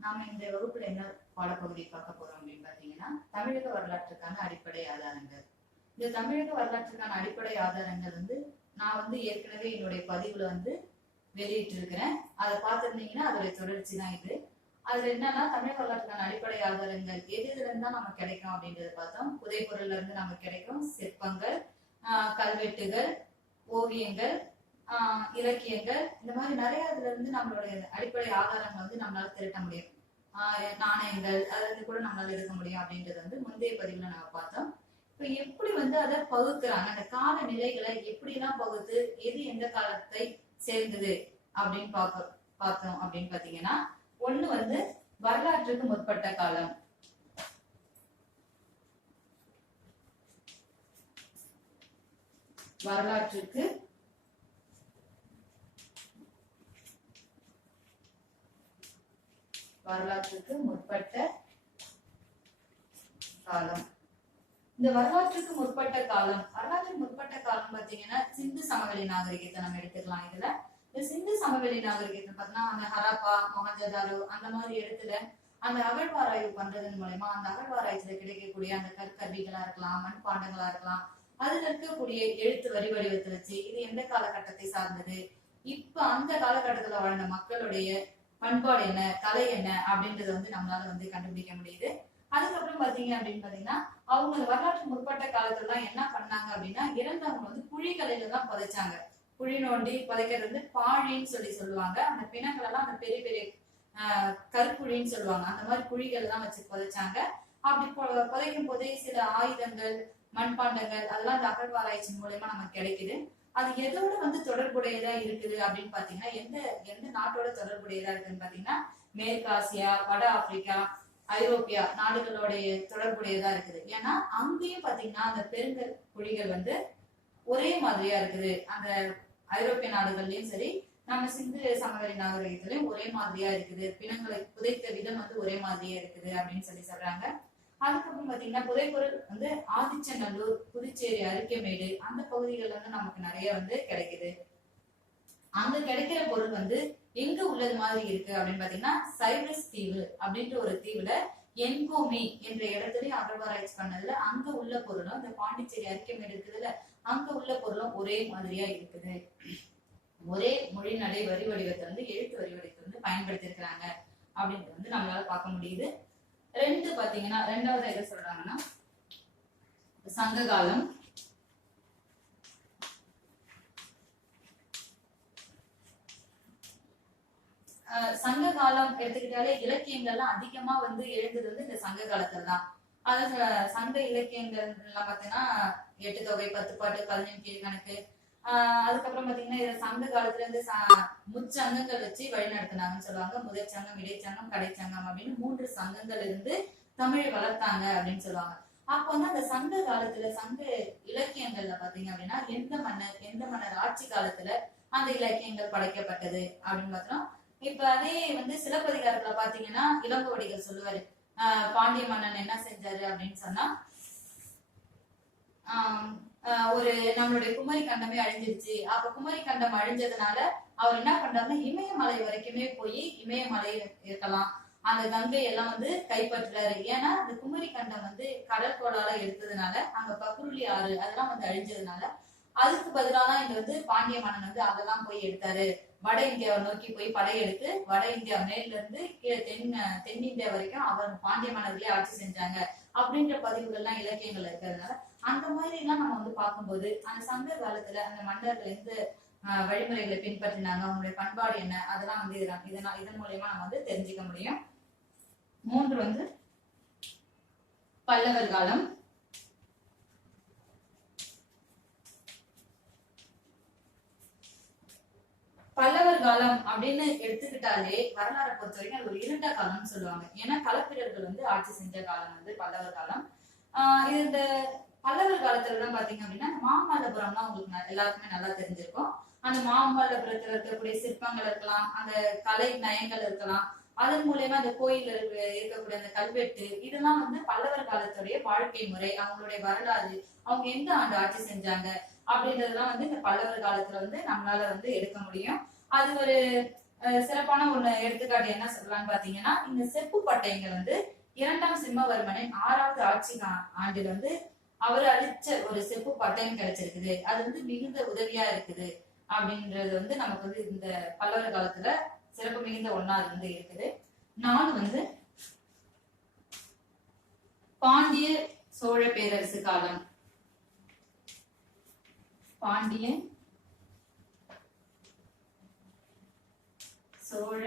நாம இந்த வகுப்புல என்ன பாடப்பகுதி பார்க்க போறோம் அப்படின்னு பாத்தீங்கன்னா, தமிழக வரலாற்றுக்கான அடிப்படை ஆதாரங்கள். இந்த தமிழக வரலாற்றுக்கான அடிப்படை ஆதாரங்கள் நான் ஏற்கனவே என்னுடைய பதிவுல வெளியிட்டு இருக்கிறேன். அதை பார்த்திருந்தீங்கன்னா அதோடைய தொடர்ச்சி தான் இது. அதுல என்னன்னா, தமிழக வரலாற்றுக்கான அடிப்படை ஆதாரங்கள் எதுல இருந்தா நமக்கு கிடைக்கும் அப்படின்றத பார்த்தோம். புதைப்பொருள்ல இருந்து நமக்கு கிடைக்கும். சிற்பங்கள், கல்வெட்டுகள், ஓவியங்கள், இலக்கியங்கள், இந்த மாதிரி நிறைய இதுல இருந்து நம்மளுடைய அடிப்படை ஆதாரங்கள் நம்மளால திரட்ட முடியும். நாணயங்கள் அதுல கூட நம்மளால எடுக்க முடியும் அப்படின்றது முந்தைய பதிவுல நம்ம பார்த்தோம். இப்ப எப்படி அதை பகுக்கிறாங்க, அந்த கால நிலைகளை எப்படி எல்லாம் பகுத்து எது எந்த காலத்தை சேர்ந்தது அப்படின்னு பார்த்தோம் அப்படின்னு பாத்தீங்கன்னா, ஒண்ணு வரலாற்றுக்கு முற்பட்ட காலம். வரலாற்றுக்கு முற்பட்ட காலம். இந்த வரலாற்றுக்கு முற்பட்ட காலம் பாத்தீங்கன்னா சிந்து சமவெளி நாகரிகத்தை நம்ம எடுத்துக்கலாம். இதுல இந்த சிந்து சமவெளி நாகரிகத்தை பார்த்தீங்கன்னா, அந்த ஹரப்பா, மொஹஞ்சதாரோ அந்த மாதிரி இடத்துல அந்த அகழ்வாராய்வு பண்றதன் மூலமா அந்த அகழ்வாராய்ச்சியில கிடைக்கக்கூடிய அந்த கற்கருவிகளா இருக்கலாம், மண்பாண்டங்களா இருக்கலாம், அதுல இருக்கக்கூடிய எழுத்து வரி வடிவத்தை வச்சு இது எந்த காலகட்டத்தை சார்ந்தது, இப்ப அந்த காலகட்டத்துல வாழ்ந்த மக்களுடைய பண்பாடு என்ன, கலை என்ன அப்படின்றத நம்மளால கண்டுபிடிக்க முடியுது. அதுக்கப்புறம் பாத்தீங்க அப்படின்னு பாத்தீங்கன்னா, அவங்க வரலாற்று முற்பட்ட காலத்துல என்ன பண்ணாங்க அப்படின்னா, இறந்தவங்க குழிகளில தான் புதைச்சாங்க. குழி நோண்டி புதைக்கிறது பாழின்னு சொல்லுவாங்க. அந்த பிணங்கள் எல்லாம் அந்த பெரிய பெரிய கற்குழின்னு சொல்லுவாங்க. அந்த மாதிரி குழிகள் எல்லாம் வச்சு புதைச்சாங்க. அப்படி புதைக்கும் போதே சில ஆயுதங்கள், மண்பாண்டங்கள் அதெல்லாம் அந்த அகழ்வாராய்ச்சி மூலமா நமக்கு கிடைக்குது. அது எதோட தொடர்புடையதா இருக்குது அப்படின்னு பாத்தீங்கன்னா, எந்த நாட்டோட தொடர்புடையதா இருக்குன்னு பாத்தீங்கன்னா, மேற்கு ஆசியா, வட ஆப்பிரிக்கா, ஐரோப்பியா நாடுகளுடைய தொடர்புடையதா இருக்குது. ஏன்னா அங்கேயும் பாத்தீங்கன்னா அந்த பெருங்கல் குழிகள் ஒரே மாதிரியா இருக்குது. அந்த ஐரோப்பிய நாடுகள்லயும் சரி, நம்ம சிந்து சமவெளி நாகரிகத்திலயும் ஒரே மாதிரியா இருக்குது. பிணங்களை புதைத்த விதம் ஒரே மாதிரியா இருக்குது அப்படின்னு சொல்றாங்க. அதுக்கப்புறம் பாத்தீங்கன்னா, புதைப்பொருள் ஆதிச்சநல்லூர், புதுச்சேரி, அரிக்கமேடு அந்த பகுதிகள்ல நமக்கு நிறைய கிடைக்குது. அங்க கிடைக்கிற பொருள் எங்க உள்ளது மாதிரி இருக்கு அப்படின்னு பாத்தீங்கன்னா, சைப்ரஸ் தீவு அப்படின்ற ஒரு தீவுல என்கோமி என்ற இடத்துலயும் அகழ்வாராய்ச்சி பண்ணதுல அங்க உள்ள பொருளும், இந்த பாண்டிச்சேரி அரிக்கமேடு இருக்குதுல அங்க உள்ள பொருளும் ஒரே மாதிரியா இருக்குது. ஒரே மொழி நடை வரி வடிவத்தை எழுத்து வரி வடிவத்தை பயன்படுத்தி இருக்கிறாங்க அப்படின்றது நம்மளால பார்க்க முடியுது. பாத்தீங்கன்னா ரெண்டாவது எதை சொல்றாங்கன்னா, சங்க காலம். சங்க காலம் எடுத்துக்கிட்டாலே இலக்கியங்கள்லாம் அதிகமா எழுந்தது இந்த சங்க காலத்துல தான். அதாவது சங்க இலக்கியங்கள் எல்லாம் பாத்தீங்கன்னா 8 தொகை, 10 பாட்டு, 15 கீழ்கணக்கு. அதுக்கப்புறம் பாத்தீங்கன்னா இதை சங்க காலத்துல முச்சங்கங்கள் வச்சு வழி நடத்தினாங்கன்னு சொல்லுவாங்க. முதல் சங்கம், இடைச்சங்கம், கடைச்சங்கம் அப்படின்னு 3 சங்கங்கள் இருந்து தமிழை வளர்த்தாங்க அப்படின்னு சொல்லுவாங்க. அப்போ அந்த சங்க காலத்துல சங்க இலக்கியங்கள்ல பாத்தீங்க அப்படின்னா, எந்த மன்னர் ஆட்சி காலத்துல அந்த இலக்கியங்கள் படைக்கப்பட்டது அப்படின்னு பார்த்தோம். இப்ப அதே சிலப்பதிகாரத்துல பாத்தீங்கன்னா, இளங்கோவடிகள் சொல்லுவாரு, பாண்டிய மன்னன் என்ன செஞ்சாரு அப்படின்னு சொன்னா, ஒரு நம்மளுடைய குமரி கண்டமே அழிஞ்சிருச்சு. அப்ப குமரி கண்டம் அழிஞ்சதுனால அவர் என்ன பண்றாருன்னா, இமயமலை வரைக்குமே போய் இமயமலை இருக்கலாம், அந்த கங்கை எல்லாம் கைப்பற்றுறாரு. ஏன்னா அந்த குமரி கண்டம் கடல் கோளால எடுத்ததுனால அங்க பக்குருளி ஆறு அதெல்லாம் அழிஞ்சதுனால அதுக்கு பதிலாதான் இங்க பாண்டிய மன்னன் அதெல்லாம் போய் எடுத்தாரு. வட இந்தியாவை நோக்கி போய் படையெடுத்து வட இந்தியா மேல இருந்து தென்னிந்தியா வரைக்கும் அவர் பாண்டிய மன்னர்களே ஆட்சி செஞ்சாங்க அப்படின்ற பதிவுகள் எல்லாம் இலக்கியங்கள் இருக்கிறதுனால அந்த மாதிரி எல்லாம் நம்ம பார்க்கும்போது அந்த சங்க காலத்துல அந்த மன்னர்கள் எந்த வழிமுறைகளை பின்பற்றினாங்க, அவங்களுடைய பண்பாடு என்ன, அதெல்லாம் இதன் மூலமா நம்ம தெரிஞ்சுக்க முடியும். 3 பல்லவர் காலம். பல்லவர் காலம் அப்படின்னு எடுத்துக்கிட்டாலே வரலாறை பொறுத்த வரைக்கும் அது ஒரு இருண்ட காலம்னு சொல்லுவாங்க. ஏன்னா களப்பிரர்கள் ஆட்சி செஞ்ச காலம் பல்லவர் காலம். இந்த பல்லவர் காலத்துல பாத்தீங்க அப்படின்னா, மாமல்லபுரம்லாம் உங்களுக்கு எல்லாருக்குமே நல்லா தெரிஞ்சிருக்கும். அந்த மாமல்லபுரத்துல இருக்கக்கூடிய சிற்பங்கள் இருக்கலாம், அந்த கலை நயங்கள் இருக்கலாம், அதன் மூலயமா அந்த கோயில் இருக்கக்கூடிய அந்த கல்வெட்டு இதெல்லாம் பல்லவர் காலத்துடைய வாழ்க்கை முறை, அவங்களுடைய வரலாறு, அவங்க எந்த ஆண்டு ஆட்சி செஞ்சாங்க அப்படின்றதெல்லாம் இந்த பல்லவர் காலத்துல நம்மளால எடுக்க முடியும். அது ஒரு சிறப்பான ஒண்ணு எடுத்துக்காட்டு என்ன சொல்லலாம்னு பாத்தீங்கன்னா, இந்த செப்பு பட்டயங்கள் வந்து 2ஆம் சிம்மவர்மனின் 6வது ஆட்சி ஆண்டில் வந்து அவர் அளிச்ச ஒரு செப்பு பட்டயம் கிடைச்சிருக்குது. அது வந்து மிகுந்த உதவியா இருக்குது அப்படின்றது வந்து நமக்கு வந்து இந்த பல்லவர் காலத்துல சிறப்பு மிகுந்த ஒண்ணா அது வந்து இருக்குது. 4 வந்து பாண்டிய சோழ பேரரசு காலம். பாண்டிய சோழ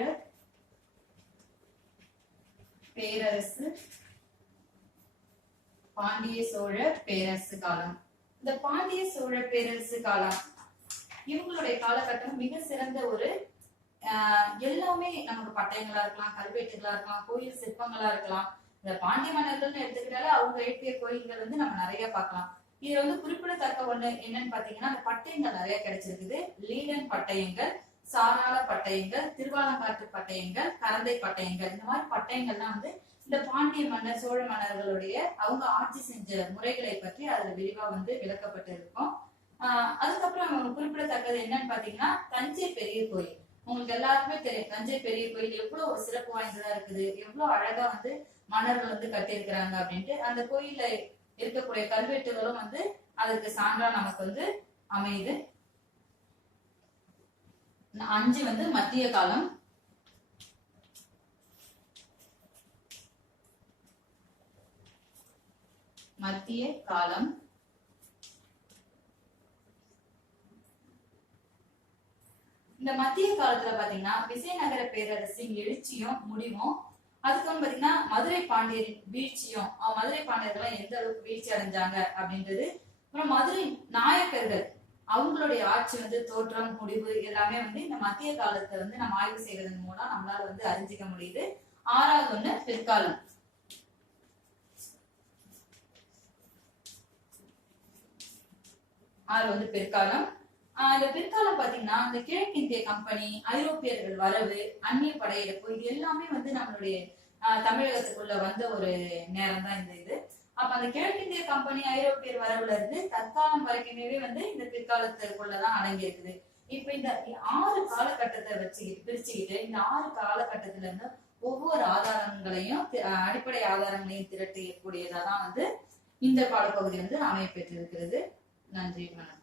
பேரரசு பாண்டிய சோழ பேரரசு காலம். இந்த பாண்டிய சோழ பேரரசு காலம் இவங்களுடைய காலகட்டம் மிக சிறந்த ஒரு எல்லாமே நமக்கு பட்டயங்களா இருக்கலாம், கல்வெட்டுகளா இருக்கலாம், கோயில் சிற்பங்களா இருக்கலாம். இந்த பாண்டிய மன்னர்கள்னு எடுத்துக்கிட்டாலே அவங்க எழுப்பிய கோயில்கள் வந்து நம்ம நிறைய பார்க்கலாம். இதுல வந்து குறிப்பிடத்தக்க ஒண்ணு என்னன்னு பாத்தீங்கன்னா, அந்த பட்டயங்கள் நிறைய கிடைச்சிருக்குது. லீலன் பட்டயங்கள், சாராள பட்டயங்கள், திருவாலங்காட்டு பட்டயங்கள், கரந்தை பட்டயங்கள், இந்த மாதிரி பட்டயங்கள்லாம் வந்து இந்த பாண்டிய மன்னர் சோழ மன்னர்களுடைய அவங்க ஆட்சி செஞ்ச முறைகளை பற்றி அதுல விரிவா வந்து விளக்கப்பட்டு இருக்கும். அதுக்கப்புறம் குறிப்பிடத்தக்கது என்னன்னு பாத்தீங்கன்னா, தஞ்சை பெரிய கோயில். உங்களுக்கு எல்லாருக்குமே தெரியும் தஞ்சை பெரிய கோயில் எவ்வளவு ஒரு சிறப்பு வாய்ந்ததா இருக்குது, எவ்வளவு அழகா வந்து மன்னர்கள் வந்து கட்டியிருக்கிறாங்க அப்படின்ட்டு. அந்த கோயில்ல இருக்கக்கூடிய கல்வெட்டுகளும் வந்து அதற்கு சான்றா நமக்கு வந்து அமையுது. 5 வந்து மத்திய காலம். மத்திய காலம் இந்த மத்திய காலத்துல பாத்தீங்கன்னா விஜயநகர பேரரசின் எழுச்சியும் முடிவும், அதுக்கப்புறம் பாத்தீங்கன்னா மதுரை பாண்டியரின் வீழ்ச்சியும், மதுரை பாண்டியர்கள் எந்த அளவுக்கு வீழ்ச்சி அடைஞ்சாங்க அப்படின்றது, அப்புறம் மதுரை நாயக்கர்கள் அவங்களுடைய ஆட்சி வந்து தோற்றம் முடிவு எல்லாமே வந்து இந்த மத்திய காலத்தை வந்து நம்ம ஆய்வு செய்வதன் மூலம் நம்மளால வந்து அறிஞ்சிக்க முடியுது. 6வது ஒண்ணு பிற்காலம். வந்து பிற்காலம். இந்த பிற்காலம் பாத்தீங்கன்னா இந்த கிழக்கிந்திய கம்பெனி, ஐரோப்பியர்கள் வரவு, அந்நிய படையெடுப்பு, இது எல்லாமே வந்து நம்மளுடைய தமிழகத்துக்குள்ள வந்த ஒரு நேரம் தான் இந்த இது. அப்ப அந்த கிழக்கிந்திய கம்பெனி, ஐரோப்பியர் வரவுல இருந்து தற்காலம் வரைக்குமே வந்து இந்த பிற்காலத்துக்குள்ளதான் அடங்கி இருக்குது. இப்ப இந்த 6 காலகட்டத்தை பிரிச்சுக்கிட்டு இந்த 6 காலகட்டத்துல இருந்து ஒவ்வொரு ஆதாரங்களையும் அடிப்படை ஆதாரங்களையும் திரட்டக்கூடியதான் வந்து இந்த பாடப்பகுதி வந்து அமையப்பெற்றிருக்கிறது. நன்றி, வணக்கம்.